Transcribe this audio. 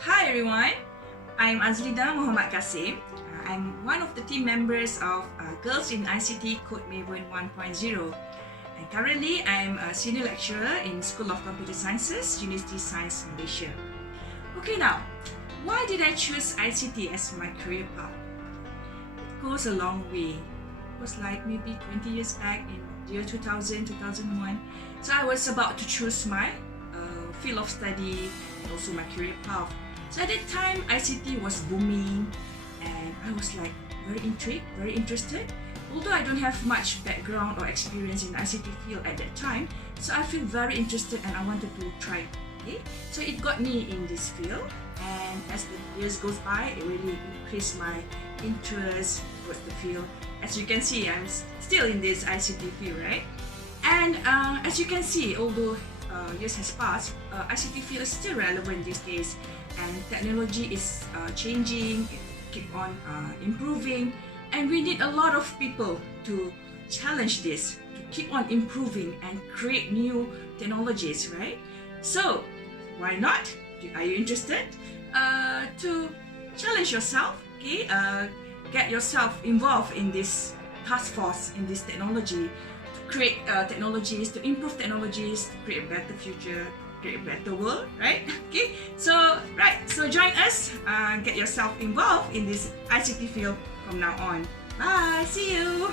Hi everyone, I'm Azleena Muhammad Kasim. I'm one of the team members of Girls in ICT CodeMaven 1.0. And currently, I'm a senior lecturer in School of Computer Sciences, University Science Malaysia. Okay, now, why did I choose ICT as my career path? It goes a long way. It was like maybe 20 years back in year 2000, 2001. So I was about to choose my field of study and also my career path. So at that time, ICT was booming and I was like very intrigued, very interested. Although I don't have much background or experience in ICT field at that time, so I feel very interested and I wanted to try. Okay? So it got me in this field, and as the years goes by, it really increased my interest towards the field. As you can see, I'm still in this ICT field, right? And as you can see, although years has passed, ICT field is still relevant these days, and technology is changing, it keep on improving, and we need a lot of people to challenge this, to keep on improving and create new technologies, right? So why not? Are you interested to challenge yourself? Okay, get yourself involved in this task force, in this technology, to create technologies, to improve technologies, to create a better future, create a better world, right? Okay, so join us, get yourself involved in this ICT field from now on. Bye, see you.